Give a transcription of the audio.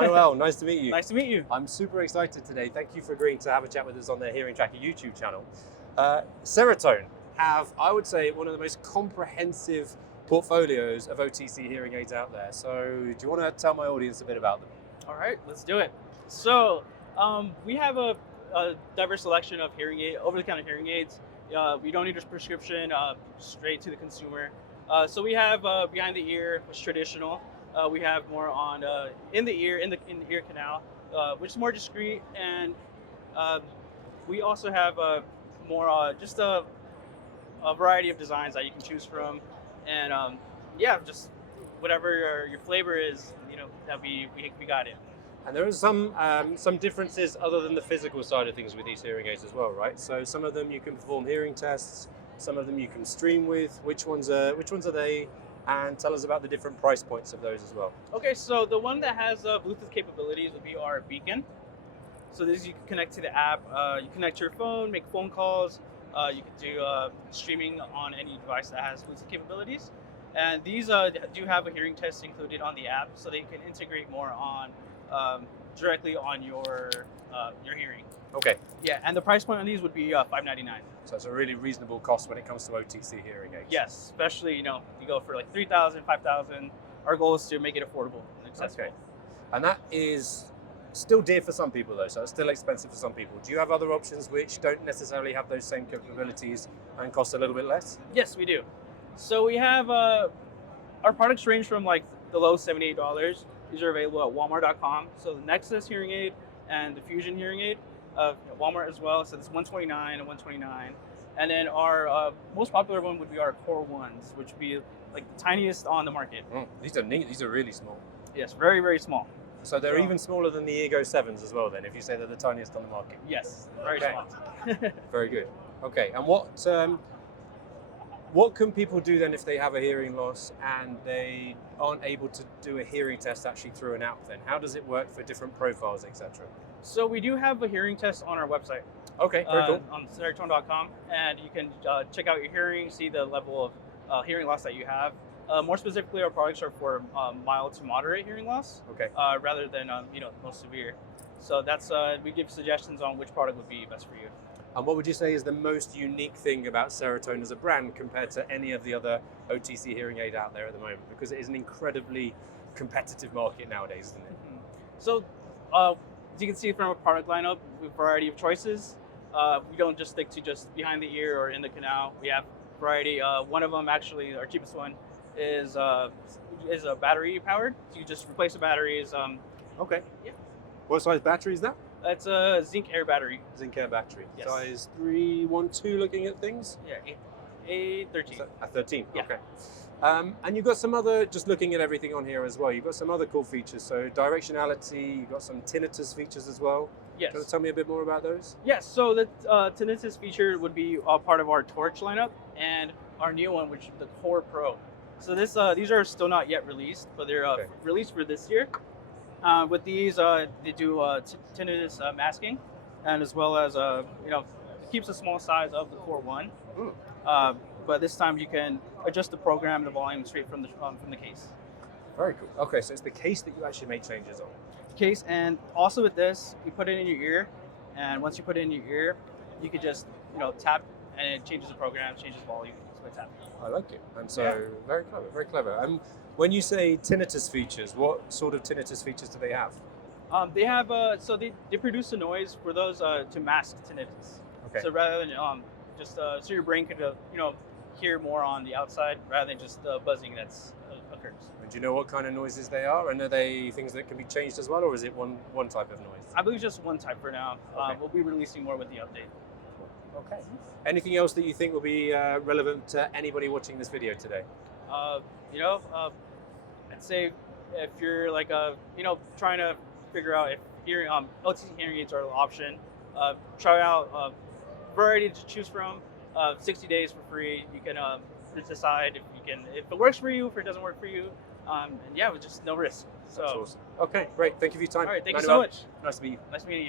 Manuel, nice to meet you. Nice to meet you. I'm super excited today. Thank you for agreeing to have a chat with us on the Hearing Tracker YouTube channel. Ceretone have, I would say, one of the most comprehensive portfolios of OTC hearing aids out there. So do you want to tell my audience a bit about them? All right, let's do it. So we have a diverse selection of over-the-counter hearing aids. We don't need a prescription, straight to the consumer. So we have behind the ear, which is traditional. We have more on in the ear canal, which is more discreet, and we also have more just a variety of designs that you can choose from, and yeah, just whatever your flavor is, that we got it. And there are some differences other than the physical side of things with these hearing aids as well, right? So some of them you can perform hearing tests, some of them you can stream with. Which ones are they? And tell us about the different price points of those as well. Okay, so the one that has Bluetooth capabilities would be our Beacon. So this you can connect to the app. You connect to your phone, make phone calls. You can do streaming on any device that has Bluetooth capabilities. And these do have a hearing test included on the app, so they can integrate more on directly on your hearing. Okay. Yeah, and the price point on these would be $599. So it's a really reasonable cost when it comes to OTC hearing aids. Yes, especially you go for like $3,000, $5,000. Our goal is to make it affordable and accessible. Okay. And that is still dear for some people though, so it's still expensive for some people. Do you have other options which don't necessarily have those same capabilities and cost a little bit less? Yes, we do. So we have our products range from like the low $78. These are available at Walmart.com. So the Nexus hearing aid and the Fusion hearing aid, Walmart as well. So it's $129 and $129. And then our most popular one would be our Core Ones, which would be like the tiniest on the market. These are neat. These are really small. Yes, very, very small. So they're even smaller than the Ego 7s as well then, if you say they're the tiniest on the market. Yes, very small. Very good. Okay, and what can people do then if they have a hearing loss and they aren't able to do a hearing test actually through an app then? How does it work for different profiles, etc.? So we do have a hearing test on our website. Okay, very cool. On Ceretone.com, and you can check out your hearing, see the level of hearing loss that you have. More specifically, our products are for mild to moderate hearing loss, okay, rather than most severe. So that's we give suggestions on which product would be best for you. And what would you say is the most unique thing about Ceretone as a brand compared to any of the other OTC hearing aid out there at the moment? Because it is an incredibly competitive market nowadays, isn't it? Mm-hmm. So, as you can see from our product lineup, we have a variety of choices. We don't just stick to just behind the ear or in the canal. We have variety. One of them, actually, our cheapest one, is a battery powered. So you just replace the batteries. Okay. Yeah. What size battery is that? It's a Zinc Air battery. Zinc Air battery. Yes. Size 312 looking at things? Yeah, A13. A 13, yeah. Okay. And you've got some other, just looking at everything on here as well, you've got some other cool features. So directionality, you've got some tinnitus features as well. Yes. Can you tell me a bit more about those? Yes, so the Tinitus feature would be part of our Torch lineup, and our new one, which is the Core Pro. So these are still not yet released, but they're released for this year. With these, they do tinnitus masking, and as well as it keeps a small size of the Core One. But this time you can adjust the program and the volume straight from the case. Very cool. Okay, so it's the case that you actually make changes on. Case, and also with this, you put it in your ear, and once you put it in your ear, you could just tap, and it changes the program, changes volume. So tap. I like it. And so very clever, very clever. And when you say tinnitus features, what sort of tinnitus features do they have? They have so they produce a noise for those to mask tinnitus. Okay. So rather than just so your brain could hear more on the outside rather than just the buzzing that's occurs. And do you know what kind of noises they are? And are they things that can be changed as well, or is it one type of noise? I believe just one type for now. Okay. We'll be releasing more with the update. Okay. Anything else that you think will be relevant to anybody watching this video today? I'd say if you're like trying to figure out if hearing OTC hearing aids are an option, try out a variety to choose from. 60 days for free. You can decide if it works for you, if it doesn't work for you, and with just no risk. So That's awesome. Okay, great. Thank you for your time. All right, thank you Manuel. so much. Nice to meet you. Nice meeting you.